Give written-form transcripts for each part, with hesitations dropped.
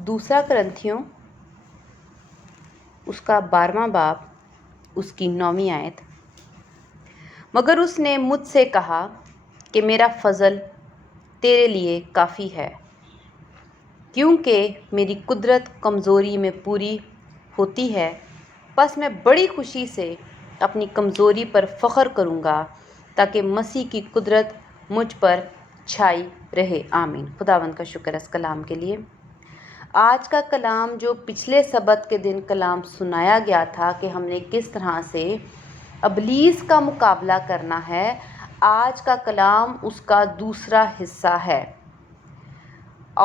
دوسرا کرنتھیوں اس کا 12واں باب اس کی 9ویں آیت۔ مگر اس نے مجھ سے کہا کہ میرا فضل تیرے لیے کافی ہے، کیونکہ میری قدرت کمزوری میں پوری ہوتی ہے۔ پس میں بڑی خوشی سے اپنی کمزوری پر فخر کروں گا، تاکہ مسیح کی قدرت مجھ پر چھائی رہے۔ آمین۔ خداوند کا شکر اس کلام کے لیے۔ آج کا کلام جو پچھلے سبت کے دن کلام سنایا گیا تھا کہ ہم نے کس طرح سے ابلیس کا مقابلہ کرنا ہے، آج کا کلام اس کا دوسرا حصہ ہے،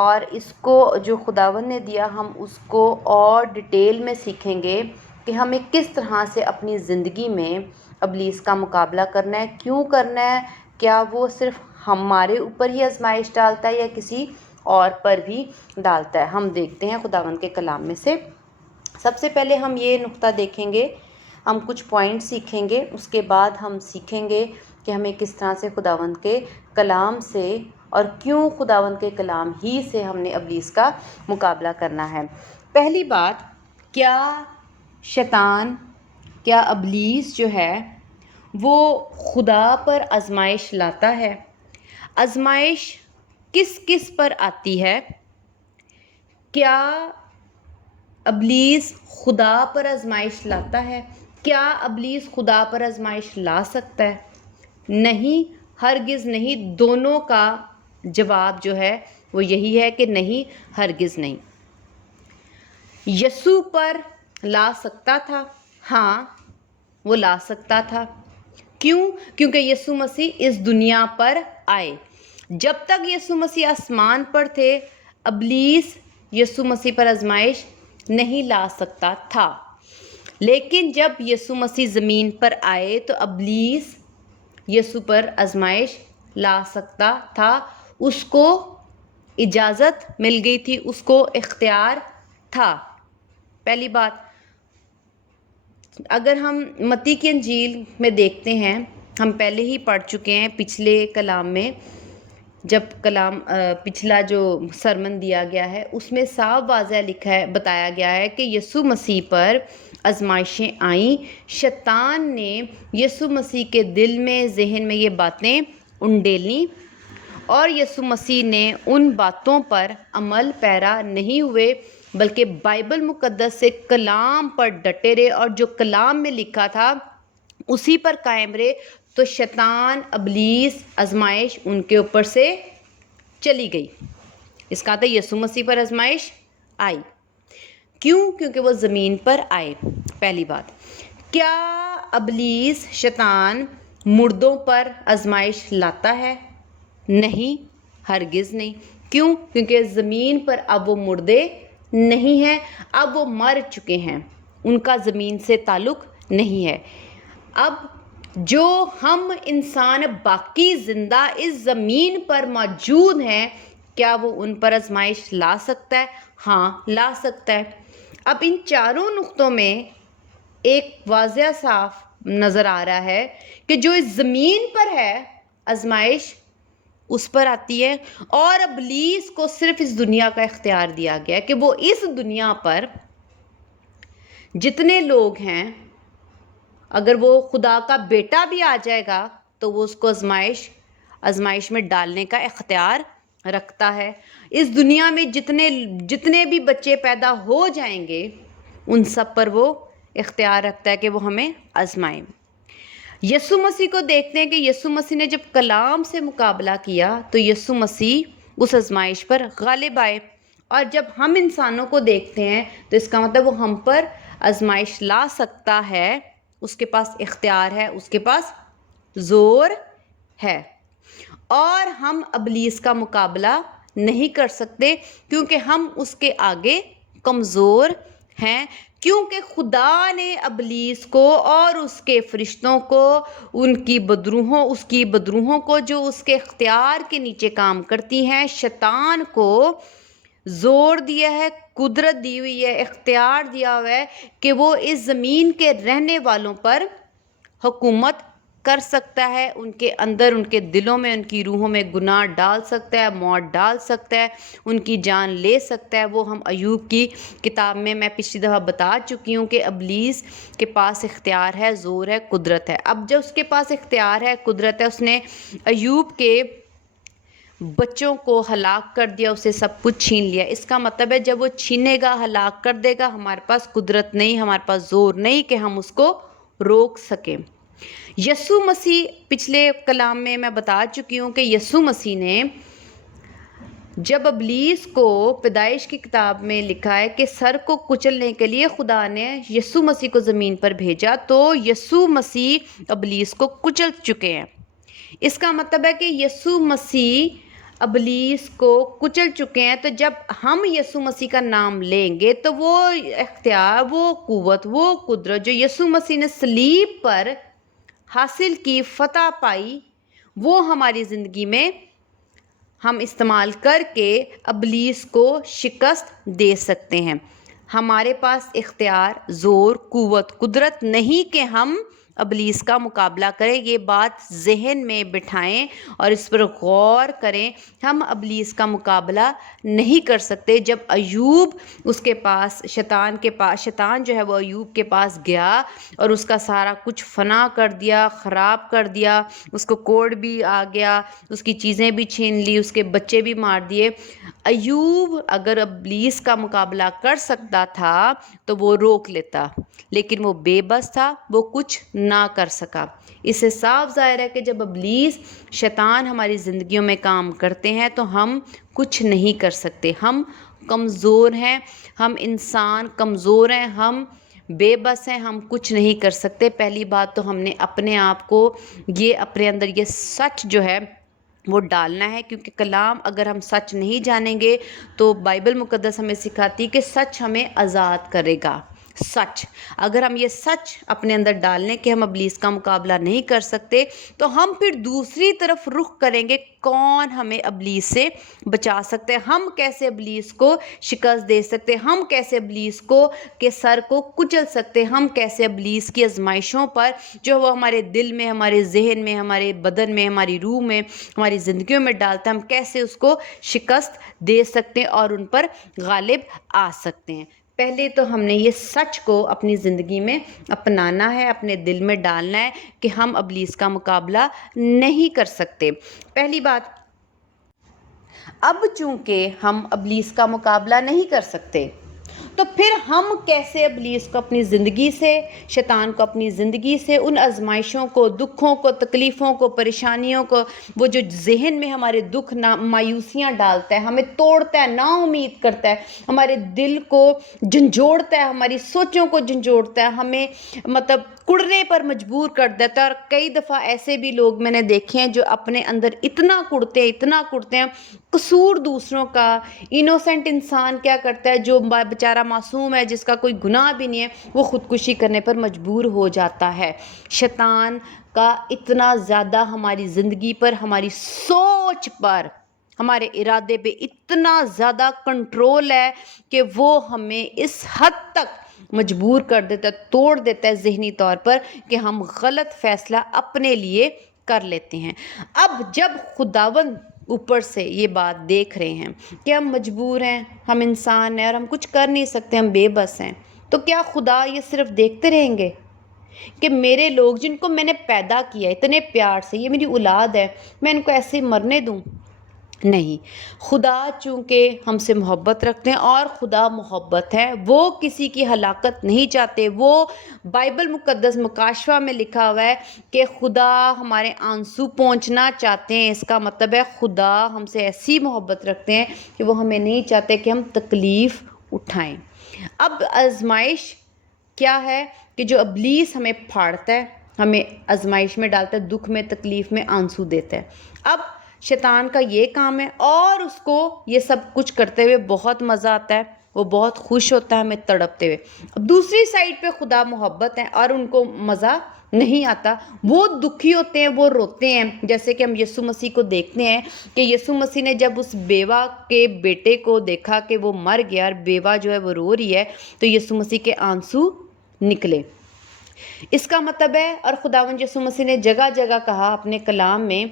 اور اس کو جو خداوند نے دیا ہم اس کو اور ڈیٹیل میں سیکھیں گے کہ ہمیں کس طرح سے اپنی زندگی میں ابلیس کا مقابلہ کرنا ہے، کیوں کرنا ہے، کیا وہ صرف ہمارے اوپر ہی آزمائش ڈالتا ہے یا کسی اور پر بھی ڈالتا ہے۔ ہم دیکھتے ہیں خداوند کے کلام میں سے۔ سب سے پہلے ہم یہ نقطہ دیکھیں گے، ہم کچھ پوائنٹ سیکھیں گے، اس کے بعد ہم سیکھیں گے کہ ہمیں کس طرح سے خداوند کے کلام سے اور کیوں خداوند کے کلام ہی سے ہم نے ابلیس کا مقابلہ کرنا ہے۔ پہلی بات، کیا شیطان، کیا ابلیس جو ہے وہ خدا پر آزمائش لاتا ہے؟ آزمائش کس کس پر آتی ہے؟ کیا ابلیس خدا پر آزمائش لاتا ہے؟ کیا ابلیس خدا پر آزمائش لا سکتا ہے؟ نہیں، ہرگز نہیں۔ دونوں کا جواب جو ہے وہ یہی ہے کہ نہیں، ہرگز نہیں۔ یسوع پر لا سکتا تھا؟ ہاں، وہ لا سکتا تھا۔ کیوں؟ کیونکہ یسوع مسیح اس دنیا پر آئے۔ جب تک یسوع مسیح آسمان پر تھے، ابلیس یسوع مسیح پر آزمائش نہیں لا سکتا تھا، لیکن جب یسوع مسیح زمین پر آئے تو ابلیس یسوع پر آزمائش لا سکتا تھا۔ اس کو اجازت مل گئی تھی، اس کو اختیار تھا۔ پہلی بات، اگر ہم متی کی انجیل میں دیکھتے ہیں، ہم پہلے ہی پڑھ چکے ہیں پچھلے کلام میں، جب پچھلا جو سرمن دیا گیا ہے اس میں صاف واضح لکھا ہے، بتایا گیا ہے کہ یسوع مسیح پر آزمائشیں آئیں، شیطان نے یسوع مسیح کے دل میں، ذہن میں یہ باتیں انڈیلیں، اور یسوع مسیح نے ان باتوں پر عمل پیرا نہیں ہوئے، بلکہ بائبل مقدس سے کلام پر ڈٹے رہے، اور جو کلام میں لکھا تھا اسی پر قائم رہے، تو شیطان، ابلیس، آزمائش ان کے اوپر سے چلی گئی۔ اس کا تھا یسوع مسیح پر آزمائش آئی۔ کیوں؟ کیونکہ وہ زمین پر آئے۔ پہلی بات، کیا ابلیس، شیطان مردوں پر آزمائش لاتا ہے؟ نہیں، ہرگز نہیں۔ کیوں؟ کیونکہ زمین پر اب وہ مردے نہیں ہیں، اب وہ مر چکے ہیں، ان کا زمین سے تعلق نہیں ہے۔ اب جو ہم انسان باقی زندہ اس زمین پر موجود ہیں، کیا وہ ان پر آزمائش لا سکتا ہے؟ ہاں، لا سکتا ہے۔ اب ان چاروں نقطوں میں ایک واضح صاف نظر آ رہا ہے کہ جو اس زمین پر ہے آزمائش اس پر آتی ہے، اور ابلیس کو صرف اس دنیا کا اختیار دیا گیا ہے کہ وہ اس دنیا پر جتنے لوگ ہیں، اگر وہ خدا کا بیٹا بھی آ جائے گا تو وہ اس کو آزمائش میں ڈالنے کا اختیار رکھتا ہے۔ اس دنیا میں جتنے بھی بچے پیدا ہو جائیں گے، ان سب پر وہ اختیار رکھتا ہے کہ وہ ہمیں آزمائیں۔ یسوع مسیح کو دیکھتے ہیں کہ یسوع مسیح نے جب کلام سے مقابلہ کیا تو یسوع مسیح اس آزمائش پر غالب آئے، اور جب ہم انسانوں کو دیکھتے ہیں تو اس کا مطلب وہ ہم پر آزمائش لا سکتا ہے، اس کے پاس اختیار ہے، اس کے پاس زور ہے، اور ہم ابلیس کا مقابلہ نہیں کر سکتے کیونکہ ہم اس کے آگے کمزور ہیں، کیونکہ خدا نے ابلیس کو اور اس کے فرشتوں کو، اس کی بدروحوں کو جو اس کے اختیار کے نیچے کام کرتی ہیں، شیطان کو زور دیا ہے، قدرت دی ہوئی ہے، اختیار دیا ہوا ہے کہ وہ اس زمین کے رہنے والوں پر حکومت کر سکتا ہے، ان کے اندر، ان کے دلوں میں، ان کی روحوں میں گناہ ڈال سکتا ہے، موت ڈال سکتا ہے، ان کی جان لے سکتا ہے۔ وہ ہم ایوب کی کتاب میں پچھلی دفعہ بتا چکی ہوں کہ ابلیس کے پاس اختیار ہے، زور ہے، قدرت ہے۔ اب جب اس کے پاس اختیار ہے، قدرت ہے، اس نے ایوب کے بچوں کو ہلاک کر دیا، اسے سب کچھ چھین لیا۔ اس کا مطلب ہے جب وہ چھینے گا، ہلاک کر دے گا، ہمارے پاس قدرت نہیں، ہمارے پاس زور نہیں کہ ہم اس کو روک سکیں۔ یسوع مسیح، پچھلے کلام میں بتا چکی ہوں کہ یسوع مسیح نے جب ابلیس کو، پیدائش کی کتاب میں لکھا ہے کہ سر کو کچلنے کے لیے خدا نے یسوع مسیح کو زمین پر بھیجا، تو یسوع مسیح ابلیس کو کچل چکے ہیں۔ اس کا مطلب ہے کہ یسوع مسیح ابلیس کو کچل چکے ہیں۔ تو جب ہم یسوع مسیح کا نام لیں گے تو وہ اختیار، وہ قوت، وہ قدرت جو یسوع مسیح نے صلیب پر حاصل کی، فتح پائی، وہ ہماری زندگی میں ہم استعمال کر کے ابلیس کو شکست دے سکتے ہیں۔ ہمارے پاس اختیار، زور، قوت، قدرت نہیں کہ ہم ابلیس کا مقابلہ کریں۔ یہ بات ذہن میں بٹھائیں اور اس پر غور کریں۔ ہم ابلیس کا مقابلہ نہیں کر سکتے۔ جب ایوب اس کے پاس، شیطان جو ہے وہ ایوب کے پاس گیا اور اس کا سارا کچھ فنا کر دیا، خراب کر دیا، اس کو کوڑ بھی آ گیا، اس کی چیزیں بھی چھین لی، اس کے بچے بھی مار دیے۔ ایوب اگر ابلیس کا مقابلہ کر سکتا تھا تو وہ روک لیتا، لیکن وہ بے بس تھا، وہ کچھ نہ کر سکا۔ اس سے صاف ظاہر ہے کہ جب ابلیس، شیطان ہماری زندگیوں میں کام کرتے ہیں تو ہم کچھ نہیں کر سکتے۔ ہم کمزور ہیں، ہم انسان کمزور ہیں، ہم بے بس ہیں، ہم کچھ نہیں کر سکتے۔ پہلی بات تو ہم نے اپنے آپ کو، یہ اپنے اندر یہ سچ جو ہے وہ ڈالنا ہے، کیونکہ کلام اگر ہم سچ نہیں جانیں گے تو بائبل مقدس ہمیں سکھاتی ہے کہ سچ ہمیں آزاد کرے گا۔ سچ، اگر ہم یہ سچ اپنے اندر ڈال لیں کہ ہم ابلیس کا مقابلہ نہیں کر سکتے، تو ہم پھر دوسری طرف رخ کریں گے، کون ہمیں ابلیس سے بچا سکتے ہیں، ہم کیسے ابلیس کو شکست دے سکتے ہیں، ہم کیسے ابلیس کو کے سر کو کچل سکتے ہیں، ہم کیسے ابلیس کی آزمائشوں پر جو وہ ہمارے دل میں، ہمارے ذہن میں، ہمارے بدن میں، ہماری روح میں، ہماری زندگیوں میں ڈالتا ہے، ہم کیسے اس کو شکست دے سکتے ہیں اور ان پر غالب آ سکتے ہیں۔ پہلے تو ہم نے یہ سچ کو اپنی زندگی میں اپنانا ہے، اپنے دل میں ڈالنا ہے کہ ہم ابلیس کا مقابلہ نہیں کر سکتے۔ پہلی بات، اب چونکہ ہم ابلیس کا مقابلہ نہیں کر سکتے تو پھر ہم کیسے ابلیس کو اپنی زندگی سے، شیطان کو اپنی زندگی سے، ان آزمائشوں کو، دکھوں کو، تکلیفوں کو، پریشانیوں کو، وہ جو ذہن میں ہمارے دکھ، مایوسیاں ڈالتا ہے، ہمیں توڑتا ہے، نا امید کرتا ہے، ہمارے دل کو جھنجھوڑتا ہے، ہماری سوچوں کو جھنجھوڑتا ہے، ہمیں کڑنے پر مجبور کر دیتا ہے۔ اور کئی دفعہ ایسے بھی لوگ میں نے دیکھے ہیں جو اپنے اندر اتنا کڑتے ہیں، قصور دوسروں کا۔ انوسنٹ انسان کیا کرتا ہے، جو بیچارہ معصوم ہے، جس کا کوئی گناہ بھی نہیں ہے، وہ خودکشی کرنے پر مجبور ہو جاتا ہے۔ شیطان کا اتنا زیادہ ہماری زندگی پر، ہماری سوچ پر، ہمارے ارادے پہ اتنا زیادہ کنٹرول ہے کہ وہ ہمیں اس حد تک مجبور کر دیتا ہے، توڑ دیتا ہے ذہنی طور پر، کہ ہم غلط فیصلہ اپنے لیے کر لیتے ہیں۔ اب جب خداوند اوپر سے یہ بات دیکھ رہے ہیں کہ ہم مجبور ہیں، ہم انسان ہیں اور ہم کچھ کر نہیں سکتے، ہم بے بس ہیں، تو کیا خدا یہ صرف دیکھتے رہیں گے کہ میرے لوگ جن کو میں نے پیدا کیا اتنے پیار سے، یہ میری اولاد ہے، میں ان کو ایسے مرنے دوں؟ نہیں، خدا چونکہ ہم سے محبت رکھتے ہیں اور خدا محبت ہے، وہ کسی کی ہلاکت نہیں چاہتے۔ وہ بائبل مقدس مکاشفہ میں لکھا ہوا ہے کہ خدا ہمارے آنسو پونچھنا چاہتے ہیں۔ اس کا مطلب ہے خدا ہم سے ایسی محبت رکھتے ہیں کہ وہ ہمیں نہیں چاہتے کہ ہم تکلیف اٹھائیں۔ اب آزمائش کیا ہے کہ جو ابلیس ہمیں پھاڑتا ہے، ہمیں آزمائش میں ڈالتا ہے، دکھ میں، تکلیف میں، آنسو دیتا ہے۔ اب شیطان کا یہ کام ہے، اور اس کو یہ سب کچھ کرتے ہوئے بہت مزہ آتا ہے، وہ بہت خوش ہوتا ہے ہمیں تڑپتے ہوئے۔ اب دوسری سائڈ پہ خدا محبت ہے اور ان کو مزہ نہیں آتا، وہ دکھی ہوتے ہیں، وہ روتے ہیں۔ جیسے کہ ہم یسوع مسیح کو دیکھتے ہیں کہ یسوع مسیح نے جب اس بیوہ کے بیٹے کو دیکھا کہ وہ مر گیا اور بیوہ جو ہے وہ رو رہی ہے، تو یسوع مسیح کے آنسو نکلے۔ اس کا مطلب ہے، اور خداوند یسوع مسیح نے جگہ جگہ کہا اپنے کلام میں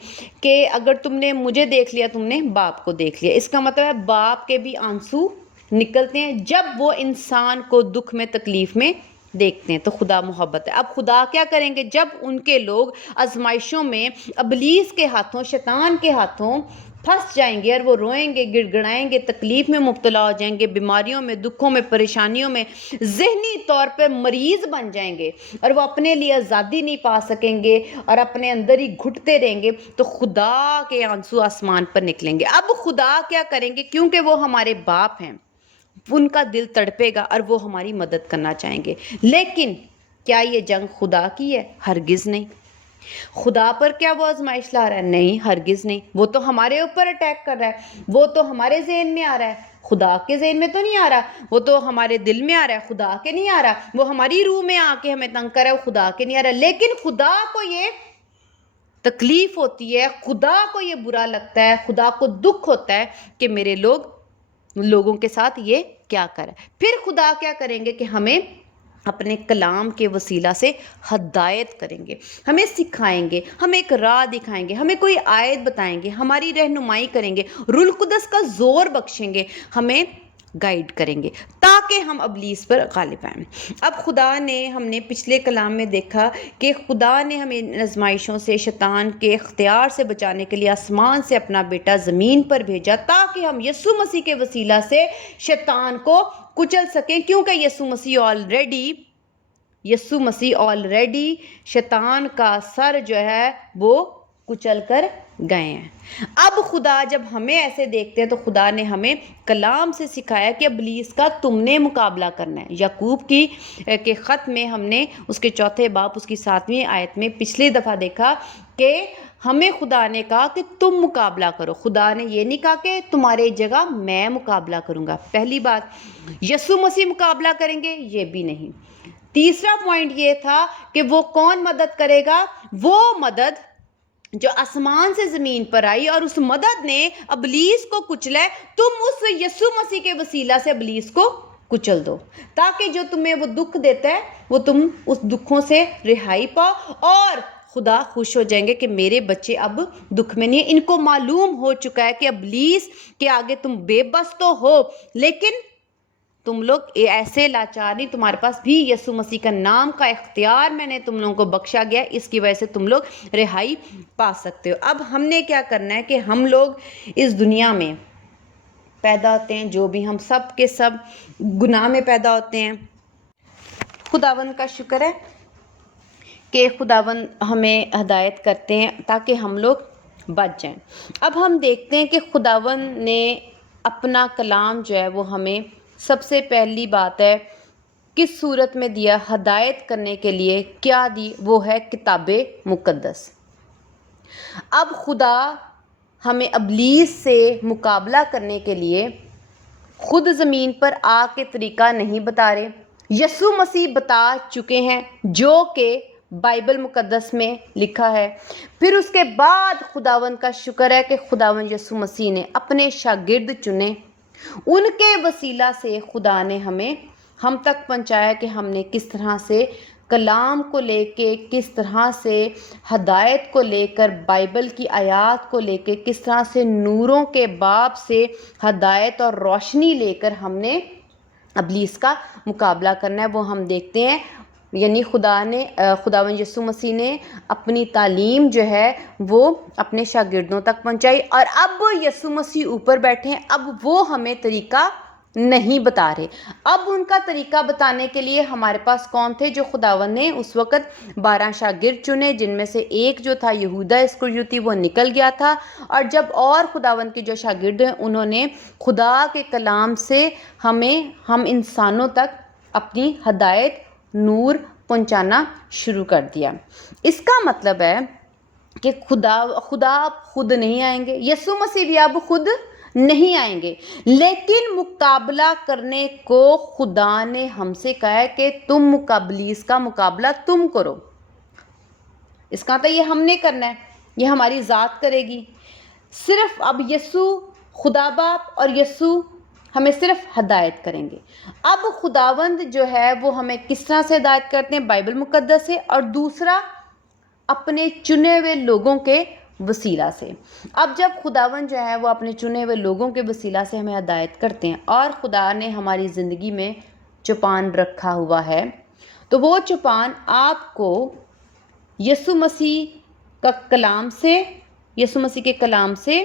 کہ اگر تم نے مجھے دیکھ لیا، تم نے باپ کو دیکھ لیا۔ اس کا مطلب ہے باپ کے بھی آنسو نکلتے ہیں جب وہ انسان کو دکھ میں، تکلیف میں دیکھتے ہیں۔ تو خدا محبت ہے۔ اب خدا کیا کریں گے جب ان کے لوگ آزمائشوں میں ابلیس کے ہاتھوں، شیطان کے ہاتھوں پھنس جائیں گے، اور وہ روئیں گے، گڑ گڑائیں گے، تکلیف میں مبتلا ہو جائیں گے، بیماریوں میں، دکھوں میں، پریشانیوں میں، ذہنی طور پہ مریض بن جائیں گے، اور وہ اپنے لیے آزادی نہیں پا سکیں گے، اور اپنے اندر ہی گھٹتے رہیں گے، تو خدا کے آنسو آسمان پر نکلیں گے۔ اب خدا کیا کریں گے؟ کیونکہ وہ ہمارے باپ ہیں، ان کا دل تڑپے گا اور وہ ہماری مدد کرنا چاہیں گے۔ لیکن کیا یہ جنگ خدا کی ہے؟ ہرگز نہیں۔ خدا پر کیا وہ آزمائش لا رہا ہے؟ نہیں، ہرگز نہیں۔ وہ تو ہمارے اوپر اٹیک کر رہا ہے، وہ تو ہمارے ذہن میں آ رہا ہے، خدا کے ذہن میں تو نہیں آ رہا۔ وہ تو ہمارے دل میں آ رہا ہے، خدا کے نہیں آ رہا۔ وہ ہماری روح میں آ کے ہمیں تنگ کر رہا ہے، وہ خدا کے نہیں آ رہا۔ لیکن خدا کو یہ تکلیف ہوتی ہے، خدا کو یہ برا لگتا ہے، خدا کو دکھ ہوتا ہے کہ میرے لوگوں کے ساتھ یہ کیا کرا ہے۔ پھر خدا کیا کریں گے کہ ہمیں اپنے کلام کے وسیلہ سے ہدایت کریں گے، ہمیں سکھائیں گے، ہمیں ایک راہ دکھائیں گے، ہمیں کوئی آیت بتائیں گے، ہماری رہنمائی کریں گے، روح القدس کا زور بخشیں گے، ہمیں گائیڈ کریں گے تاکہ ہم ابلیس پر غالب آئیں۔ اب خدا نے، ہم نے پچھلے کلام میں دیکھا کہ خدا نے ہمیں آزمائشوں سے، شیطان کے اختیار سے بچانے کے لیے آسمان سے اپنا بیٹا زمین پر بھیجا تاکہ ہم یسوع مسیح کے وسیلہ سے شیطان کو کچل سکیں، کیونکہ یسوع مسیح آلریڈی شیطان کا سر جو ہے وہ کچل کر گئے ہیں۔ اب خدا جب ہمیں ایسے دیکھتے ہیں تو خدا نے ہمیں کلام سے سکھایا کہ ابلیس کا تم نے مقابلہ کرنا ہے۔ یعقوب کے خط میں ہم نے اس کے 4 باب اس کی 7ویں آیت میں پچھلی دفعہ دیکھا کہ ہمیں خدا نے کہا کہ تم مقابلہ کرو۔ خدا نے یہ نہیں کہا کہ تمہارے جگہ میں مقابلہ کروں گا۔ پہلی بات، یسوع مسیح مقابلہ کریں گے، یہ بھی نہیں۔ تیسرا پوائنٹ یہ تھا کہ وہ کون مدد کرے گا؟ وہ مدد جو آسمان سے زمین پر آئی اور اس مدد نے ابلیس کو کچلا ہے، تم اس یسوع مسیح کے وسیلہ سے ابلیس کو کچل دو تاکہ جو تمہیں وہ دکھ دیتا ہے وہ تم اس دکھوں سے رہائی پاؤ، اور خدا خوش ہو جائیں گے کہ میرے بچے اب دکھ میں نہیں ہیں۔ ان کو معلوم ہو چکا ہے کہ ابلیس کے آگے تم بے بس تو ہو، لیکن تم لوگ ایسے لاچار نہیں، تمہارے پاس بھی یسوع مسیح کا نام کا اختیار میں نے تم لوگوں کو بخشا گیا، اس کی وجہ سے تم لوگ رہائی پا سکتے ہو۔ اب ہم نے کیا کرنا ہے کہ ہم لوگ اس دنیا میں پیدا ہوتے ہیں، جو بھی ہم سب کے سب گناہ میں پیدا ہوتے ہیں۔ خداوند کا شکر ہے کہ خداوند ہمیں ہدایت کرتے ہیں تاکہ ہم لوگ بچ جائیں۔ اب ہم دیکھتے ہیں کہ خداوند نے اپنا کلام جو ہے وہ ہمیں سب سے پہلی بات ہے کس صورت میں دیا؟ ہدایت کرنے کے لیے کیا دی؟ وہ ہے کتاب مقدس۔ اب خدا ہمیں ابلیس سے مقابلہ کرنے کے لیے خود زمین پر آ کے طریقہ نہیں بتا رہے، یسوع مسیح بتا چکے ہیں جو کہ بائبل مقدس میں لکھا ہے۔ پھر اس کے بعد خداوند کا شکر ہے کہ خداوند یسوع مسیح نے اپنے شاگرد چنے، ان کے وسیلہ سے خدا نے ہم تک پہنچایا کہ ہم نے کس طرح سے کلام کو لے کے، کس طرح سے ہدایت کو لے کر، بائبل کی آیات کو لے کے، کس طرح سے نوروں کے باب سے ہدایت اور روشنی لے کر ہم نے ابلیس کا مقابلہ کرنا ہے، وہ ہم دیکھتے ہیں۔ یعنی خداوند یسوع مسیح نے اپنی تعلیم جو ہے وہ اپنے شاگردوں تک پہنچائی، اور اب یسوع مسیح اوپر بیٹھے ہیں، اب وہ ہمیں طریقہ نہیں بتا رہے۔ اب ان کا طریقہ بتانے کے لیے ہمارے پاس کون تھے؟ جو خداوند نے اس وقت 12 شاگرد چنے، جن میں سے ایک جو تھا یہودا اسکریوتی، وہ نکل گیا تھا، اور جب اور خداوند کے جو شاگرد ہیں انہوں نے خدا کے کلام سے ہم انسانوں تک اپنی ہدایت، نور پہنچانا شروع کر دیا۔ اس کا مطلب ہے کہ خدا اب خود نہیں آئیں گے، یسوع مسیح بھی اب خود نہیں آئیں گے، لیکن مقابلہ کرنے کو خدا نے ہم سے کہا ہے کہ تم ابلیس کا مقابلہ تم کرو۔ اس کا تو یہ ہم نے کرنا ہے، یہ ہماری ذات کرے گی۔ صرف اب یسوع خدا باپ اور یسوع ہمیں صرف ہدایت کریں گے۔ اب خداوند جو ہے وہ ہمیں کس طرح سے ہدایت کرتے ہیں؟ بائبل مقدس سے، اور دوسرا اپنے چنے ہوئے لوگوں کے وسیلہ سے۔ اب جب خداوند جو ہے وہ اپنے چنے ہوئے لوگوں کے وسیلہ سے ہمیں ہدایت کرتے ہیں، اور خدا نے ہماری زندگی میں چوپان رکھا ہوا ہے، تو وہ چوپان آپ کو یسوع مسیح کا کلام سے، یسوع مسیح کے کلام سے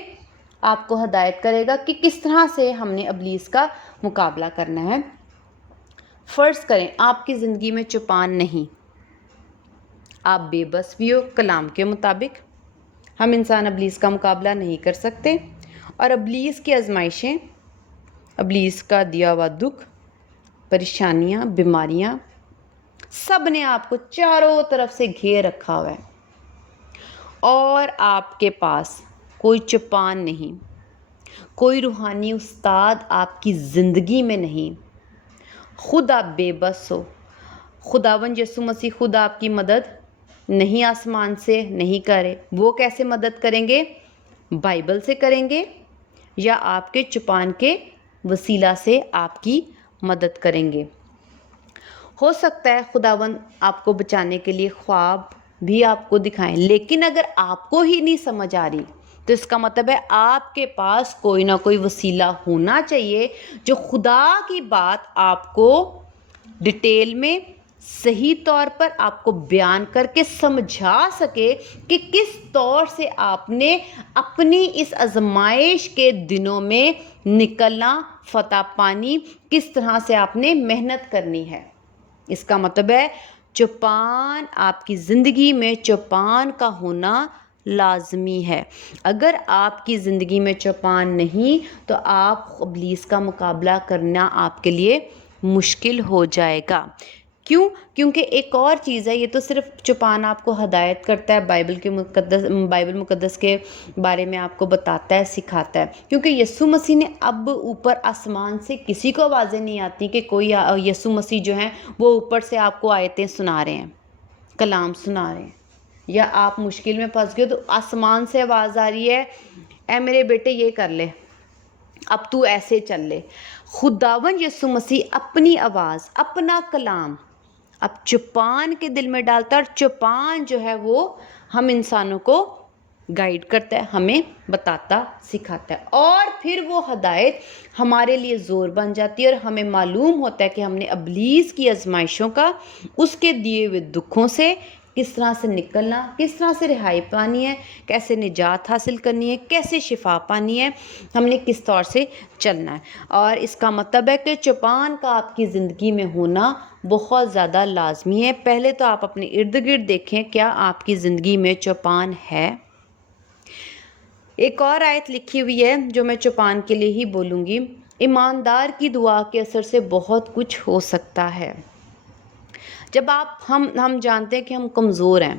آپ کو ہدایت کرے گا کہ کس طرح سے ہم نے ابلیس کا مقابلہ کرنا ہے۔ فرض کریں آپ کی زندگی میں چوپان نہیں، آپ بے بس بھی ہو کلام کے مطابق، ہم انسان ابلیس کا مقابلہ نہیں کر سکتے، اور ابلیس کی آزمائشیں، ابلیس کا دیا ہوا دکھ، پریشانیاں، بیماریاں، سب نے آپ کو چاروں طرف سے گھیر رکھا ہوا ہے، اور آپ کے پاس کوئی چوپان نہیں، کوئی روحانی استاد آپ کی زندگی میں نہیں، خود آپ بے بس ہو، خداوند یسوع مسیح خود آپ کی مدد نہیں آسمان سے نہیں کرے۔ وہ کیسے مدد کریں گے؟ بائبل سے کریں گے، یا آپ کے چوپان کے وسیلہ سے آپ کی مدد کریں گے۔ ہو سکتا ہے خداوند آپ کو بچانے کے لیے خواب بھی آپ کو دکھائیں، لیکن اگر آپ کو ہی نہیں سمجھ آ رہی تو اس کا مطلب ہے آپ کے پاس کوئی نہ کوئی وسیلہ ہونا چاہیے جو خدا کی بات آپ کو ڈیٹیل میں صحیح طور پر آپ کو بیان کر کے سمجھا سکے کہ کس طور سے آپ نے اپنی اس آزمائش کے دنوں میں نکلنا، فتح پانی، کس طرح سے آپ نے محنت کرنی ہے۔ اس کا مطلب ہے چوپان، آپ کی زندگی میں چوپان کا ہونا لازمی ہے۔ اگر آپ کی زندگی میں چوپان نہیں تو آپ ابلیس کا مقابلہ کرنا آپ کے لیے مشکل ہو جائے گا۔ کیوں؟ کیونکہ ایک اور چیز ہے، یہ تو صرف چوپان آپ کو ہدایت کرتا ہے، بائبل مقدس کے بارے میں آپ کو بتاتا ہے، سکھاتا ہے، کیونکہ یسوع مسیح نے اب اوپر آسمان سے کسی کو آوازیں نہیں آتی کہ کوئی یسوع مسیح جو ہیں وہ اوپر سے آپ کو آیتیں سنا رہے ہیں، کلام سنا رہے ہیں، یا آپ مشکل میں پھنس گئے تو آسمان سے آواز آ رہی ہے، اے میرے بیٹے یہ کر لے، اب تو ایسے چل لے۔ خداوند یسوع مسیح اپنی آواز، اپنا کلام اب چوپان کے دل میں ڈالتا ہے، اور چوپان جو ہے وہ ہم انسانوں کو گائیڈ کرتا ہے، ہمیں بتاتا سکھاتا ہے، اور پھر وہ ہدایت ہمارے لیے زور بن جاتی ہے، اور ہمیں معلوم ہوتا ہے کہ ہم نے ابلیس کی آزمائشوں کا، اس کے دیے ہوئے دکھوں سے کس طرح سے نکلنا، کس طرح سے رہائی پانی ہے، کیسے نجات حاصل کرنی ہے، کیسے شفا پانی ہے، ہم نے کس طور سے چلنا ہے۔ اور اس کا مطلب ہے کہ چوپان کا آپ کی زندگی میں ہونا بہت زیادہ لازمی ہے۔ پہلے تو آپ اپنے ارد گرد دیکھیں کیا آپ کی زندگی میں چوپان ہے۔ ایک اور آیت لکھی ہوئی ہے جو میں چوپان کے لیے ہی بولوں گی، ایماندار کی دعا کے اثر سے بہت کچھ ہو سکتا ہے۔ جب ہم جانتے ہیں کہ ہم کمزور ہیں،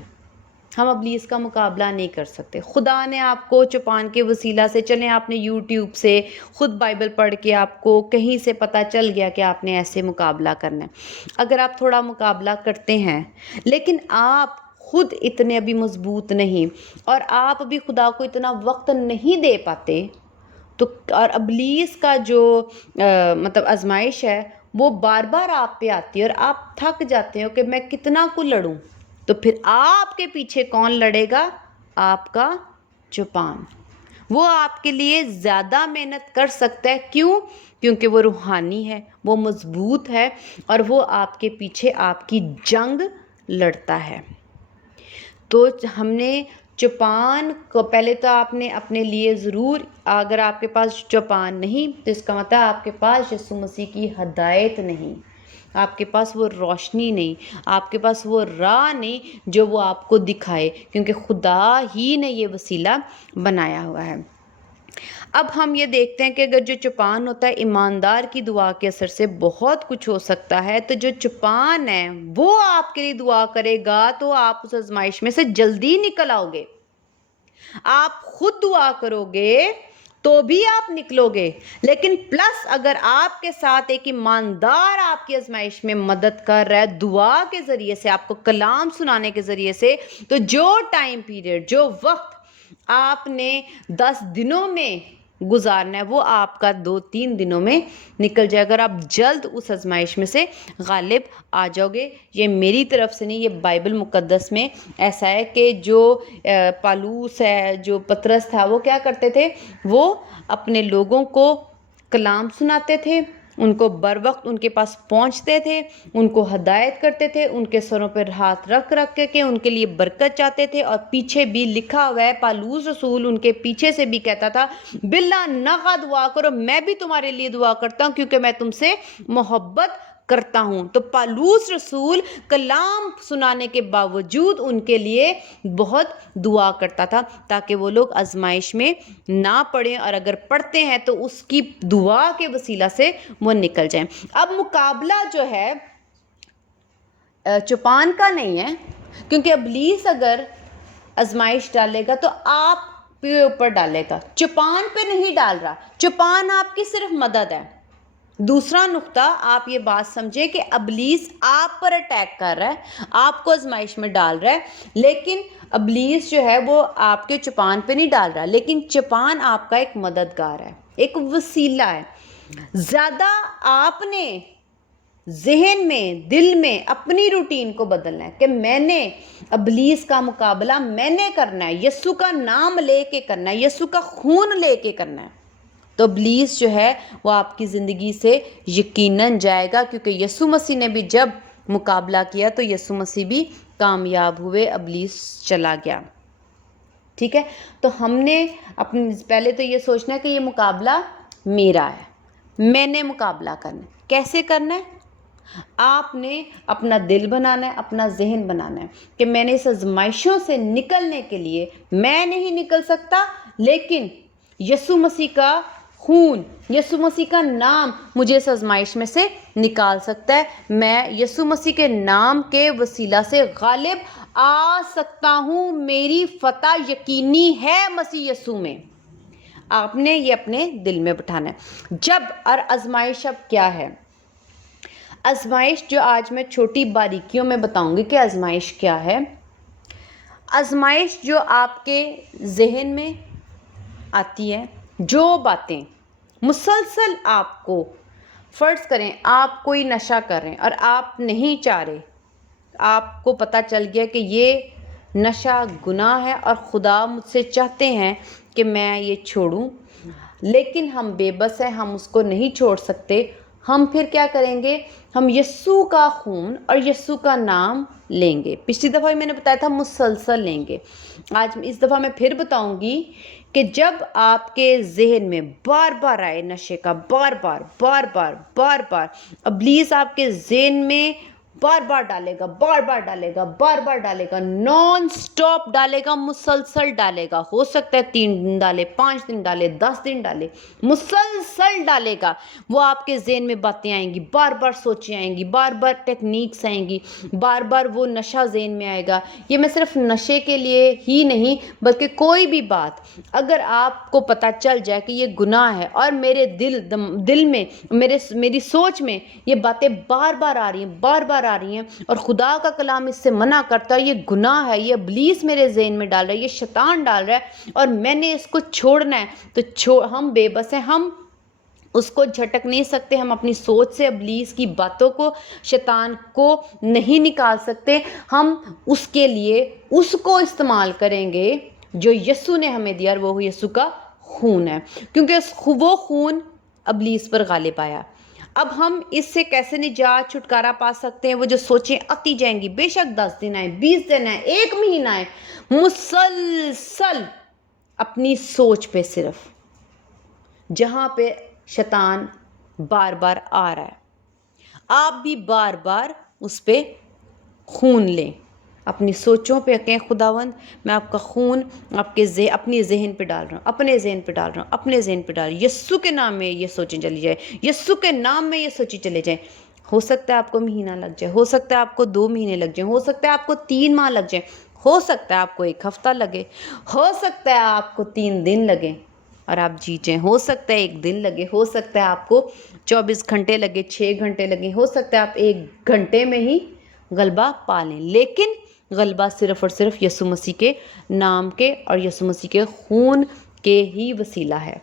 ہم ابلیس کا مقابلہ نہیں کر سکتے، خدا نے آپ کو چوپان کے وسیلہ سے، چلیں آپ نے یوٹیوب سے خود بائبل پڑھ کے آپ کو کہیں سے پتہ چل گیا کہ آپ نے ایسے مقابلہ کرنا ہے، اگر آپ تھوڑا مقابلہ کرتے ہیں لیکن آپ خود اتنے ابھی مضبوط نہیں، اور آپ ابھی خدا کو اتنا وقت نہیں دے پاتے، تو اور ابلیس کا جو مطلب آزمائش ہے وہ بار بار آپ پہ آتی ہے، اور آپ تھک جاتے ہو کہ میں کتنا کو لڑوں، تو پھر آپ کے پیچھے کون لڑے گا؟ آپ کا چوپان۔ وہ آپ کے لیے زیادہ محنت کر سکتا ہے، کیوں؟ کیونکہ وہ روحانی ہے، وہ مضبوط ہے، اور وہ آپ کے پیچھے آپ کی جنگ لڑتا ہے۔ تو ہم نے چوپان کو پہلے تو آپ نے اپنے لیے ضرور، اگر آپ کے پاس چوپان نہیں تو اس کا مطلب آپ کے پاس یسوع مسیح کی ہدایت نہیں، آپ کے پاس وہ روشنی نہیں، آپ کے پاس وہ راہ نہیں جو وہ آپ کو دکھائے، کیونکہ خدا ہی نے یہ وسیلہ بنایا ہوا ہے۔ اب ہم یہ دیکھتے ہیں کہ اگر جو چوپان ہوتا ہے ایماندار کی دعا کے اثر سے بہت کچھ ہو سکتا ہے، تو جو چوپان ہے وہ آپ کے لیے دعا کرے گا تو آپ اس آزمائش میں سے جلدی نکل آؤ گے۔ آپ خود دعا کرو گے تو بھی آپ نکلو گے، لیکن پلس اگر آپ کے ساتھ ایک ایماندار آپ کی آزمائش میں مدد کر رہا ہے دعا کے ذریعے سے، آپ کو کلام سنانے کے ذریعے سے، تو جو ٹائم پیریڈ، جو وقت آپ نے 10 دنوں میں گزارنا ہے وہ آپ کا 2-3 دنوں میں نکل جائے گا، اگر آپ جلد اس آزمائش میں سے غالب آ جاؤ گے۔ یہ میری طرف سے نہیں، یہ بائبل مقدس میں ایسا ہے کہ جو پالوس ہے، جو پطرس تھا، وہ کیا کرتے تھے، وہ اپنے لوگوں کو کلام سناتے تھے، ان کو بر وقت ان کے پاس پہنچتے تھے، ان کو ہدایت کرتے تھے، ان کے سروں پر ہاتھ رکھ کے ان کے لیے برکت چاہتے تھے، اور پیچھے بھی لکھا ہوا ہے پالوس رسول ان کے پیچھے سے بھی کہتا تھا باللہ نغا دعا کرو، میں بھی تمہارے لیے دعا کرتا ہوں کیونکہ میں تم سے محبت کرتا ہوں۔ تو پالوس رسول کلام سنانے کے باوجود ان کے لیے بہت دعا کرتا تھا تاکہ وہ لوگ آزمائش میں نہ پڑیں، اور اگر پڑھتے ہیں تو اس کی دعا کے وسیلہ سے وہ نکل جائیں۔ اب مقابلہ جو ہے چوپان کا نہیں ہے، کیونکہ ابلیس اگر آزمائش ڈالے گا تو آپ کے اوپر ڈالے گا، چوپان پہ نہیں ڈال رہا، چوپان آپ کی صرف مدد ہے۔ دوسرا نقطہ آپ یہ بات سمجھے کہ ابلیس آپ پر اٹیک کر رہا ہے، آپ کو آزمائش میں ڈال رہا ہے، لیکن ابلیس جو ہے وہ آپ کے چوپان پہ نہیں ڈال رہا، لیکن چوپان آپ کا ایک مددگار ہے، ایک وسیلہ ہے۔ زیادہ آپ نے ذہن میں، دل میں اپنی روٹین کو بدلنا ہے کہ میں نے ابلیس کا مقابلہ میں نے کرنا ہے، یسوع کا نام لے کے کرنا ہے، یسوع کا خون لے کے کرنا ہے، تو ابلیس جو ہے وہ آپ کی زندگی سے یقیناً جائے گا، کیونکہ یسوع مسیح نے بھی جب مقابلہ کیا تو یسوع مسیح بھی کامیاب ہوئے، ابلیس چلا گیا۔ ٹھیک ہے، تو ہم نے اپنے پہلے تو یہ سوچنا ہے کہ یہ مقابلہ میرا ہے، میں نے مقابلہ کرنا ہے۔ کیسے کرنا ہے؟ آپ نے اپنا دل بنانا ہے، اپنا ذہن بنانا ہے کہ میں نے اس آزمائشوں سے نکلنے کے لیے، میں نہیں نکل سکتا لیکن یسوع مسیح کا خون، یسوع مسیح کا نام مجھے اس آزمائش میں سے نکال سکتا ہے، میں یسوع مسیح کے نام کے وسیلہ سے غالب آ سکتا ہوں، میری فتح یقینی ہے مسیح یسوع میں۔ آپ نے یہ اپنے دل میں بٹھانا ہے۔ جب اور آزمائش اب کیا ہے؟ آزمائش جو آج میں چھوٹی باریکیوں میں بتاؤں گی کہ آزمائش کیا ہے۔ آزمائش جو آپ کے ذہن میں آتی ہے، جو باتیں مسلسل آپ کو، فرض کریں آپ کوئی نشہ کر رہے ہیں اور آپ نہیں چاہ رہے، آپ کو پتہ چل گیا کہ یہ نشہ گناہ ہے اور خدا مجھ سے چاہتے ہیں کہ میں یہ چھوڑوں، لیکن ہم بے بس ہیں، ہم اس کو نہیں چھوڑ سکتے، ہم پھر کیا کریں گے؟ ہم یسوع کا خون اور یسوع کا نام لیں گے۔ پچھلی دفعہ میں نے بتایا تھا مسلسل لیں گے، آج اس دفعہ میں پھر بتاؤں گی کہ جب آپ کے ذہن میں بار بار آئے نشے کا، بار بار ابلیس آپ کے ذہن میں بار بار ڈالے گا، نان سٹاپ ڈالے گا، مسلسل ڈالے گا، ہو سکتا ہے 3 دن ڈالے، 5 دن ڈالے، 10 دن ڈالے، مسلسل ڈالے گا۔ وہ آپ کے ذہن میں باتیں آئیں گی، بار بار سوچیں آئیں گی، بار بار ٹیکنیکس آئیں گی، بار بار وہ نشہ ذہن میں آئے گا۔ یہ میں صرف نشے کے لیے ہی نہیں بلکہ کوئی بھی بات اگر آپ کو پتہ چل جائے کہ یہ گناہ ہے اور میرے دل میں، میری سوچ میں یہ باتیں بار بار آ رہی ہیں اور خدا کا کلام اس سے منع کرتا ہے، یہ گناہ ہے، یہ ابلیس میرے ذہن میں ڈال رہا ہے، یہ شیطان ڈال رہا ہے اور میں نے اس کو چھوڑنا ہے، تو ہم بے بس ہیں، ہم اس کو جھٹک نہیں سکتے، ہم اپنی سوچ سے ابلیس کی باتوں کو، شیطان کو نہیں نکال سکتے، ہم اس کے لیے اس کو استعمال کریں گے جو یسوع نے ہمیں دیا، اور وہ یسوع کا خون ہے، کیونکہ وہ خون ابلیس پر غالب آیا۔ اب ہم اس سے کیسے نجات چھٹکارا پا سکتے ہیں؟ وہ جو سوچیں آتی جائیں گی، بے شک 10 دن آئیں، 20 دن آئیں، 1 مہینہ آئیں، مسلسل اپنی سوچ پہ، صرف جہاں پہ شیطان بار بار آ رہا ہے، آپ بھی بار بار اس پہ خون لیں، اپنی سوچوں پہ کہیں خداوند میں آپ کا خون آپ کے اپنی ذہن پہ ڈال رہا ہوں، اپنے ذہن پہ ڈال رہا ہوں، اپنے ذہن پہ ڈال رہا ہوں، یسوع کے نام میں یہ سوچیں چلی جائے، یسوع کے نام میں یہ سوچیں چلے جائیں۔ ہو سکتا ہے آپ کو مہینہ لگ جائے، ہو سکتا ہے آپ کو 2 مہینے لگ جائیں، ہو سکتا ہے آپ کو 3 ماہ لگ جائیں، ہو سکتا ہے آپ کو 1 ہفتہ لگے، ہو سکتا ہے آپ کو 3 دن لگیں اور آپ جیت جائیں، ہو سکتا ہے 1 دن لگے، ہو سکتا ہے آپ کو 24 گھنٹے لگے، 6 گھنٹے لگیں، ہو سکتا ہے آپ 1 گھنٹے میں ہی غلبہ پا لیں، لیکن غلبہ صرف اور صرف یسوع مسیح کے نام کے اور یسوع مسیح کے خون کے ہی وسیلہ ہے۔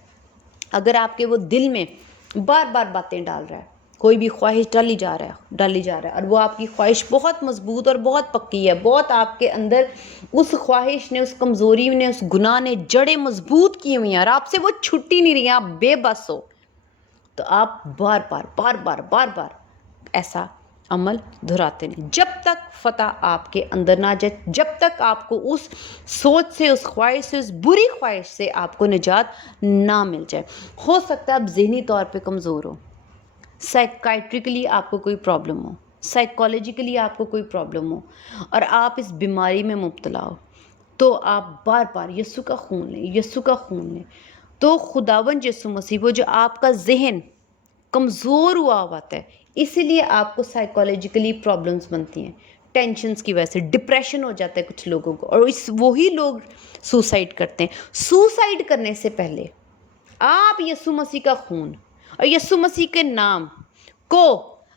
اگر آپ کے وہ دل میں بار بار باتیں ڈال رہا ہے، کوئی بھی خواہش ڈالی جا رہا ہے اور وہ آپ کی خواہش بہت مضبوط اور بہت پکی ہے، بہت آپ کے اندر اس خواہش نے، اس کمزوری نے، اس گناہ نے جڑیں مضبوط کی ہوئی ہیں اور آپ سے وہ چھٹی نہیں رہی، آپ بے بس ہو، تو آپ بار بار ایسا عمل دہراتے نہیں جب تک فتح آپ کے اندر نہ جائے، جب تک آپ کو اس سوچ سے، اس خواہش سے، اس بری خواہش سے آپ کو نجات نہ مل جائے۔ ہو سکتا ہے آپ ذہنی طور پہ کمزور ہو، سائیکائٹرکلی آپ کو کوئی پرابلم ہو، سائیکالوجیکلی آپ کو کوئی پرابلم ہو اور آپ اس بیماری میں مبتلا ہو، تو آپ بار بار یسوع کا خون لیں، یسوع کا خون لیں، تو خداوند یسوع مسیح، وہ جو آپ کا ذہن کمزور ہوا ہوتا ہے، اسی لیے آپ کو سائیکالوجیکلی پرابلمس بنتی ہیں، ٹینشنز کی وجہ سے ڈپریشن ہو جاتا ہے کچھ لوگوں کو، اور وہی لوگ سوسائڈ کرتے ہیں۔ سوسائڈ کرنے سے پہلے آپ یسوع مسیح کا خون اور یسوع مسیح کے نام کو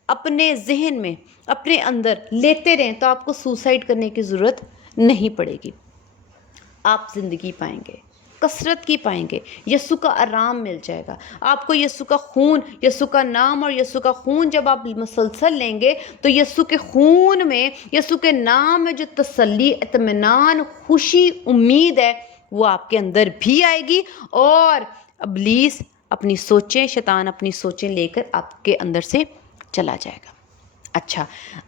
اپنے ذہن میں، اپنے اندر لیتے رہیں، تو آپ کو سوسائڈ کرنے کی ضرورت نہیں پڑے گی۔ آپ زندگی پائیں گے، کثرت کی پائیں گے، یسوع کا آرام مل جائے گا آپ کو۔ یسوع کا خون، یسوع کا نام اور یسوع کا خون جب آپ مسلسل لیں گے تو یسوع کے خون میں، یسوع کے نام میں جو تسلی، اطمینان، خوشی، امید ہے، وہ آپ کے اندر بھی آئے گی، اور ابلیس اپنی سوچیں، شیطان اپنی سوچیں لے کر آپ کے اندر سے چلا جائے گا۔ اچھا،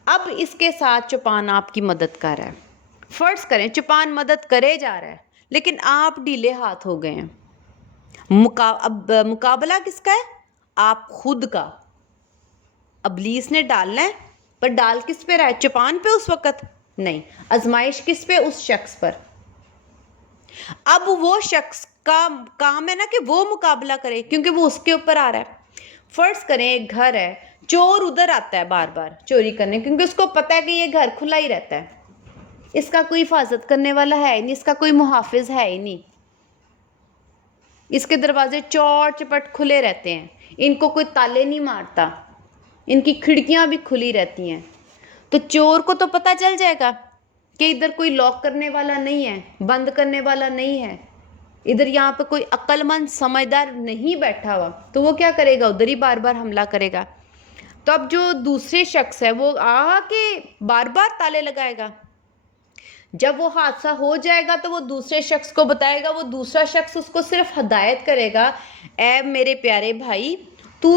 اب اس کے ساتھ چوپان آپ کی مدد کر رہا ہے۔ فرض کریں چوپان مدد کرے جا رہا ہے لیکن آپ ڈھیلے ہاتھ ہو گئے ہیں۔ اب مقابلہ کس کا ہے؟ آپ خود کا۔ ابلیس نے ڈالنا ہے، پر ڈال کس پہ رہا ہے؟ چوپان پہ اس وقت نہیں، آزمائش کس پہ؟ اس شخص پر۔ اب وہ شخص کا کام ہے نا کہ وہ مقابلہ کرے، کیونکہ وہ اس کے اوپر آ رہا ہے۔ فرض کریں ایک گھر ہے، چور ادھر آتا ہے بار بار چوری کرنے، کیونکہ اس کو پتہ ہے کہ یہ گھر کھلا ہی رہتا ہے، اس کا کوئی حفاظت کرنے والا ہے ہی نہیں، اس کا کوئی محافظ ہے ہی نہیں، اس کے دروازے چوڑ چپٹ کھلے رہتے ہیں، ان کو کوئی تالے نہیں مارتا، ان کی کھڑکیاں بھی کھلی رہتی ہیں، تو چور کو تو پتہ چل جائے گا کہ ادھر کوئی لاک کرنے والا نہیں ہے، بند کرنے والا نہیں ہے، ادھر یہاں پہ کوئی عقل مند سمجھدار نہیں بیٹھا ہوا، تو وہ کیا کرے گا؟ ادھر ہی بار بار حملہ کرے گا۔ تو اب جو دوسرے شخص ہے وہ آ کے بار بار تالے لگائے گا۔ جب وہ حادثہ ہو جائے گا تو وہ دوسرے شخص کو بتائے گا، وہ دوسرا شخص اس کو صرف ہدایت کرے گا، اے میرے پیارے بھائی، تو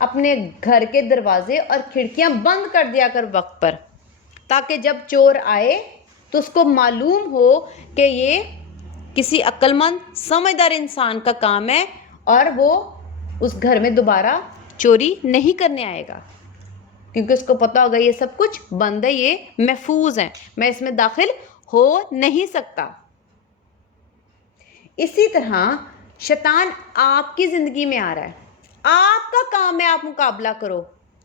اپنے گھر کے دروازے اور کھڑکیاں بند کر دیا کر وقت پر، تاکہ جب چور آئے تو اس کو معلوم ہو کہ یہ کسی عقل مند سمجھدار انسان کا کام ہے اور وہ اس گھر میں دوبارہ چوری نہیں کرنے آئے گا، کیونکہ اس کو پتا ہوگا یہ سب کچھ بند ہے، یہ محفوظ ہے، میں اس میں داخل ہو نہیں سکتا۔ اسی طرح شیطان آپ کی زندگی میں آ رہا ہے، آپ کا کام ہے آپ مقابلہ کرو،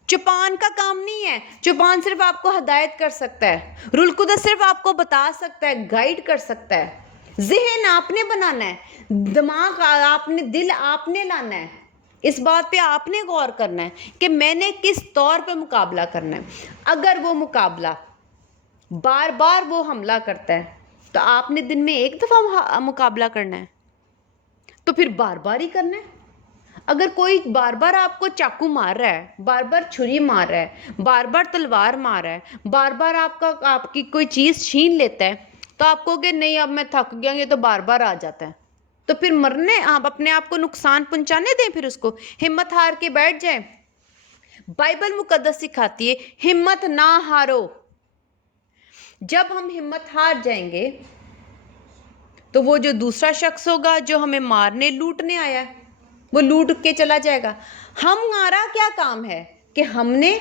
چوپان کا کام نہیں ہے۔ چوپان صرف آپ کو ہدایت کر سکتا ہے، روح القدس صرف آپ کو بتا سکتا ہے، گائیڈ کر سکتا ہے، ذہن آپ نے بنانا ہے، دماغ آپ نے، دل آپ نے لانا ہے، اس بات پہ آپ نے غور کرنا ہے کہ میں نے کس طور پہ مقابلہ کرنا ہے۔ اگر وہ مقابلہ بار بار وہ حملہ کرتا ہے تو آپ نے دن میں ایک دفعہ مقابلہ کرنا ہے، تو پھر بار بار ہی کرنا ہے۔ اگر کوئی بار بار آپ کو چاقو مار رہا ہے، بار بار چھری مار رہا ہے، بار بار تلوار مار رہا ہے، بار بار آپ کی کوئی چیز چھین لیتا ہے، تو آپ کہو گے نہیں اب میں تھک گیا، یہ تو بار بار آ جاتا ہے، تو پھر مرنے، آپ اپنے آپ کو نقصان پہنچانے دیں، پھر اس کو ہمت ہار کے بیٹھ جائیں۔ بائبل مقدس سکھاتی ہے ہمت نہ ہارو۔ جب ہم ہمت ہار جائیں گے تو وہ جو دوسرا شخص ہوگا جو ہمیں مارنے، لوٹنے آیا ہے، وہ لوٹ کے چلا جائے گا۔ ہمارا کیا کام ہے کہ ہم نے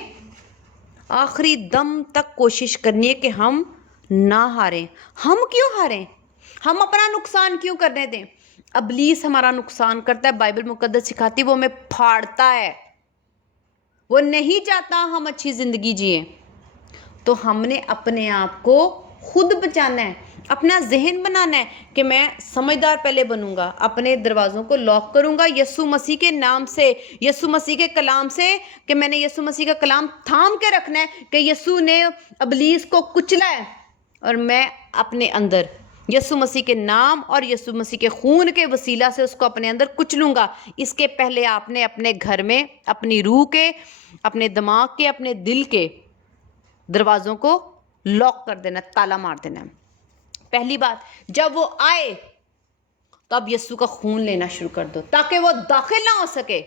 آخری دم تک کوشش کرنی ہے کہ ہم نہ ہاریں۔ ہم کیوں ہاریں؟ ہم اپنا نقصان کیوں کرنے دیں؟ ابلیس ہمارا نقصان کرتا ہے، بائبل مقدس سکھاتی ہے وہ ہمیں پھاڑتا ہے، وہ نہیں چاہتا ہم اچھی زندگی جئیں۔ تو ہم نے اپنے آپ کو خود بچانا ہے، اپنا ذہن بنانا ہے کہ میں سمجھدار پہلے بنوں گا، اپنے دروازوں کو لاک کروں گا یسوع مسیح کے نام سے، یسوع مسیح کے کلام سے، کہ میں نے یسوع مسیح کا کلام تھام کے رکھنا ہے کہ یسوع نے ابلیس کو کچلا ہے، اور میں اپنے اندر یسوع مسیح کے نام اور یسوع مسیح کے خون کے وسیلہ سے اس کو اپنے اندر کچلوں گا۔ اس کے پہلے آپ نے اپنے گھر میں اپنی روح کے، اپنے دماغ کے، اپنے دل کے دروازوں کو لاک کر دینا، تالا مار دینا۔ پہلی بات، جب وہ آئے تو اب یسوع کا خون لینا شروع کر دو تاکہ وہ داخل نہ ہو سکے،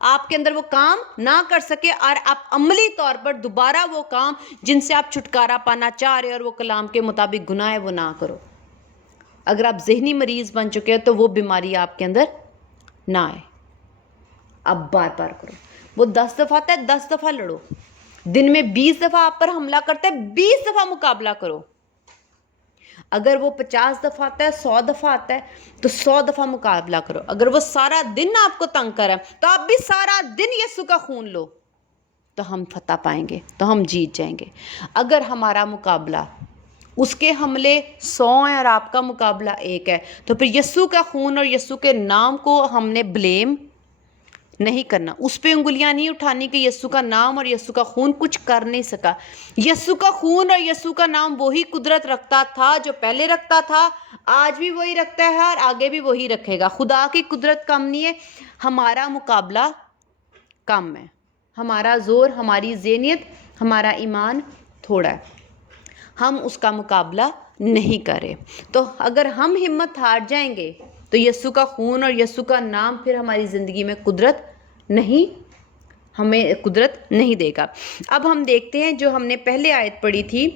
آپ کے اندر وہ کام نہ کر سکے، اور آپ عملی طور پر دوبارہ وہ کام جن سے آپ چھٹکارا پانا چاہ رہے اور وہ کلام کے مطابق گناہ ہے وہ نہ کرو۔ اگر آپ ذہنی مریض بن چکے ہو تو وہ بیماری آپ کے اندر نہ آئے۔ اب بار بار کرو۔ وہ 10 دفعہ آتا ہے 10 دفعہ لڑو۔ دن میں 20 دفعہ آپ پر حملہ کرتا ہے 20 دفعہ مقابلہ کرو۔ اگر وہ 50 دفعہ آتا ہے 100 دفعہ آتا ہے تو 100 دفعہ مقابلہ کرو۔ اگر وہ سارا دن آپ کو تنگ کرے تو آپ بھی سارا دن یسوع کا خون لو، تو ہم فتح پائیں گے، تو ہم جیت جائیں گے۔ اگر ہمارا مقابلہ، اس کے حملے 100 ہیں اور آپ کا مقابلہ 1 ہے، تو پھر یسوع کا خون اور یسوع کے نام کو ہم نے بلیم نہیں کرنا، اس پہ انگلیاں نہیں اٹھانی کہ یسوع کا نام اور یسوع کا خون کچھ کر نہیں سکا۔ یسوع کا خون اور یسوع کا نام وہی قدرت رکھتا تھا جو پہلے رکھتا تھا، آج بھی وہی رکھتا ہے اور آگے بھی وہی رکھے گا۔ خدا کی قدرت کم نہیں ہے، ہمارا مقابلہ کم ہے، ہمارا زور، ہماری ذہنیت، ہمارا ایمان تھوڑا ہے، ہم اس کا مقابلہ نہیں کرے۔ تو اگر ہم ہمت ہار جائیں گے تو یسوع کا خون اور یسوع کا نام پھر ہماری زندگی میں ہمیں قدرت نہیں دے گا۔ اب ہم دیکھتے ہیں جو ہم نے پہلے آیت پڑھی تھی،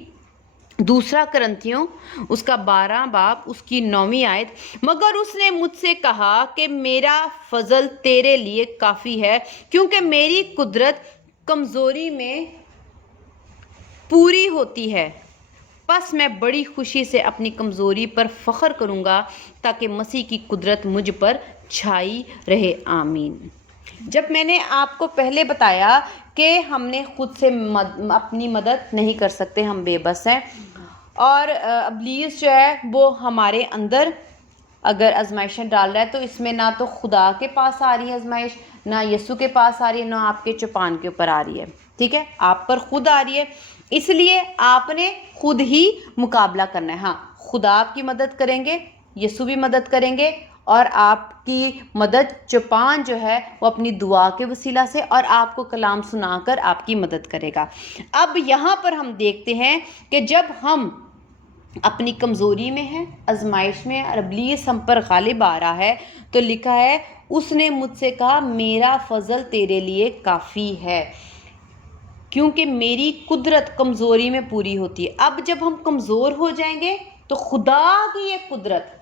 2 کرنتھیوں اس کا 12 باب اس کی 9ویں آیت، مگر اس نے مجھ سے کہا کہ میرا فضل تیرے لیے کافی ہے، کیونکہ میری قدرت کمزوری میں پوری ہوتی ہے۔ پس میں بڑی خوشی سے اپنی کمزوری پر فخر کروں گا تاکہ مسیح کی قدرت مجھ پر چھائی رہے۔ آمین۔ جب میں نے آپ کو پہلے بتایا کہ ہم نے خود سے اپنی مدد نہیں کر سکتے، ہم بے بس ہیں، اور ابلیس جو ہے وہ ہمارے اندر اگر آزمائشیں ڈال رہا ہے تو اس میں نہ تو خدا کے پاس آ رہی ہے آزمائش، نہ یسوع کے پاس آ رہی ہے، نہ آپ کے چوپان کے اوپر آ رہی ہے، ٹھیک ہے، آپ پر خود آ رہی ہے۔ اس لیے آپ نے خود ہی مقابلہ کرنا ہے۔ ہاں، خدا آپ کی مدد کریں گے، یسوع بھی مدد کریں گے، اور آپ کی مدد چوپان جو ہے وہ اپنی دعا کے وسیلہ سے اور آپ کو کلام سنا کر آپ کی مدد کرے گا۔ اب یہاں پر ہم دیکھتے ہیں کہ جب ہم اپنی کمزوری میں ہیں، آزمائش میں، اور ابلیس ہم پر غالب آ رہا ہے، تو لکھا ہے اس نے مجھ سے کہا میرا فضل تیرے لیے کافی ہے، کیونکہ میری قدرت کمزوری میں پوری ہوتی ہے۔ اب جب ہم کمزور ہو جائیں گے تو خدا کی یہ قدرت،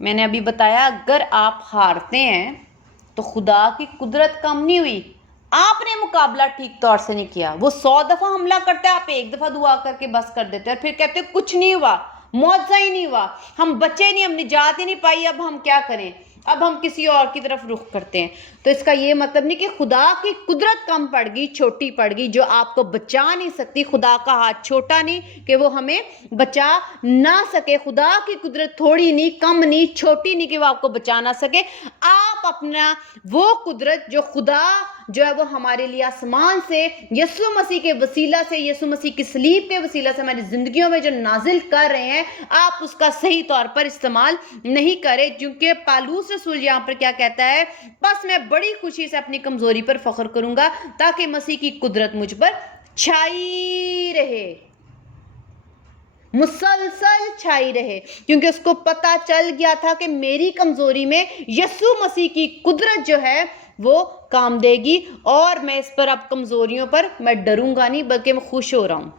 میں نے ابھی بتایا اگر آپ ہارتے ہیں تو خدا کی قدرت کم نہیں ہوئی، آپ نے مقابلہ ٹھیک طور سے نہیں کیا۔ وہ 100 دفعہ حملہ کرتا ہے، آپ 1 دفعہ دعا کر کے بس کر دیتے ہیں، اور پھر کہتے ہیں کچھ نہیں ہوا، معجزہ ہی نہیں ہوا، ہم بچے نہیں، ہم نجات ہی نہیں پائی، اب ہم کیا کریں، اب ہم کسی اور کی طرف رخ کرتے ہیں۔ تو اس کا یہ مطلب نہیں کہ خدا کی قدرت کم پڑ گئی، چھوٹی پڑ گئی، جو آپ کو بچا نہیں سکتی۔ خدا کا ہاتھ چھوٹا نہیں کہ وہ ہمیں بچا نہ سکے، خدا کی قدرت تھوڑی نہیں، کم نہیں، چھوٹی نہیں کہ وہ آپ کو بچا نہ سکے۔ آپ اپنا وہ قدرت جو خدا جو ہے وہ ہمارے لیے آسمان سے یسوع مسیح کے وسیلہ سے، یسوع مسیح کی صلیب کے وسیلہ سے ہماری زندگیوں میں جو نازل کر رہے ہیں، آپ اس کا صحیح طور پر استعمال نہیں کریں، کیونکہ پالوس رسول یہاں پر کیا کہتا ہے، بس میں بڑی خوشی سے اپنی کمزوری پر فخر کروں گا تاکہ مسیح کی قدرت مجھ پر چھائی رہے، مسلسل چھائی رہے، کیونکہ اس کو پتا چل گیا تھا کہ میری کمزوری میں یسوع مسیح کی قدرت جو ہے وہ کام دے گی، اور میں اس پر اب کمزوریوں پر میں ڈروں گا نہیں بلکہ میں خوش ہو رہا ہوں۔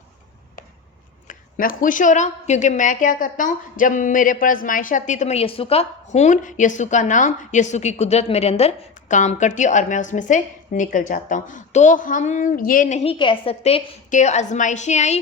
میں خوش ہو رہا ہوں کیونکہ میں کیا کرتا ہوں، جب میرے پر آزمائش آتی ہے تو میں یسوع کا خون، یسوع کا نام، یسوع کی قدرت میرے اندر کام کرتی ہے اور میں اس میں سے نکل جاتا ہوں۔ تو ہم یہ نہیں کہہ سکتے کہ آزمائشیں آئیں،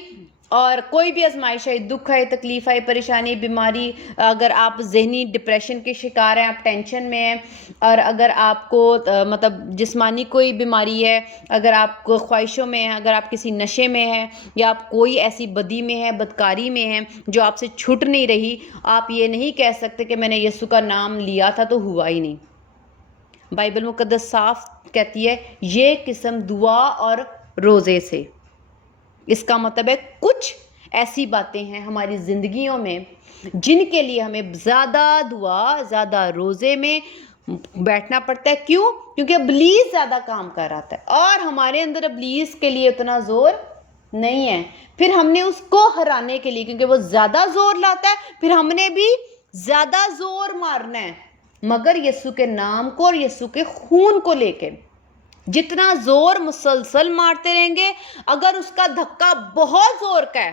اور کوئی بھی آزمائش آئی، دکھ آئے، تکلیف آئی، پریشانی، بیماری، اگر آپ ذہنی ڈپریشن کے شکار ہیں، آپ ٹینشن میں ہیں، اور اگر آپ کو مطلب جسمانی کوئی بیماری ہے، اگر آپ کو خواہشوں میں ہیں، اگر آپ کسی نشے میں ہیں، یا آپ کوئی ایسی بدی میں ہیں، بدکاری میں ہیں جو آپ سے چھٹ نہیں رہی، آپ یہ نہیں کہہ سکتے کہ میں نے یسوع کا نام لیا تھا تو ہوا ہی نہیں۔ بائبل مقدس صاف کہتی ہے یہ قسم دعا اور روزے سے، اس کا مطلب ہے کچھ ایسی باتیں ہیں ہماری زندگیوں میں جن کے لیے ہمیں زیادہ دعا، زیادہ روزے میں بیٹھنا پڑتا ہے. کیوں؟ کیونکہ ابلیس زیادہ کام کر رہا ہے اور ہمارے اندر ابلیس کے لیے اتنا زور نہیں ہے. پھر ہم نے اس کو ہرانے کے لیے، کیونکہ وہ زیادہ زور لاتا ہے، پھر ہم نے بھی زیادہ زور مارنا ہے، مگر یسوع کے نام کو اور یسوع کے خون کو لے کے. جتنا زور مسلسل مارتے رہیں گے، اگر اس کا دھکا بہت زور کا ہے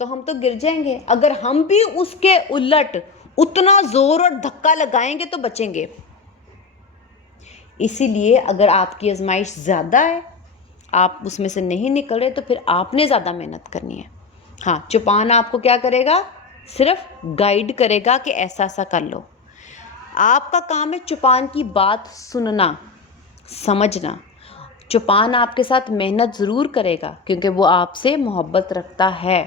تو ہم تو گر جائیں گے. اگر ہم بھی اس کے الٹ اتنا زور اور دھکا لگائیں گے تو بچیں گے. اسی لیے اگر آپ کی آزمائش زیادہ ہے، آپ اس میں سے نہیں نکل رہے، تو پھر آپ نے زیادہ محنت کرنی ہے. ہاں، چوپان آپ کو کیا کرے گا؟ صرف گائیڈ کرے گا کہ ایسا ایسا کر لو. آپ کا کام ہے چوپان کی بات سننا، سمجھنا. چوپان آپ کے ساتھ محنت ضرور کرے گا کیونکہ وہ آپ سے محبت رکھتا ہے،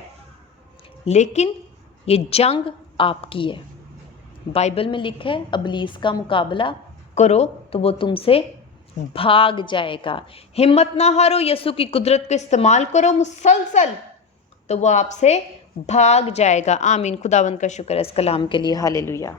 لیکن یہ جنگ آپ کی ہے. بائبل میں لکھا ہے ابلیس کا مقابلہ کرو تو وہ تم سے بھاگ جائے گا. ہمت نہ ہارو، یسوع کی قدرت کا استعمال کرو مسلسل، تو وہ آپ سے بھاگ جائے گا. آمین. خداوند کا شکر ہے اس کلام کے لیے. ہاللیلویہ.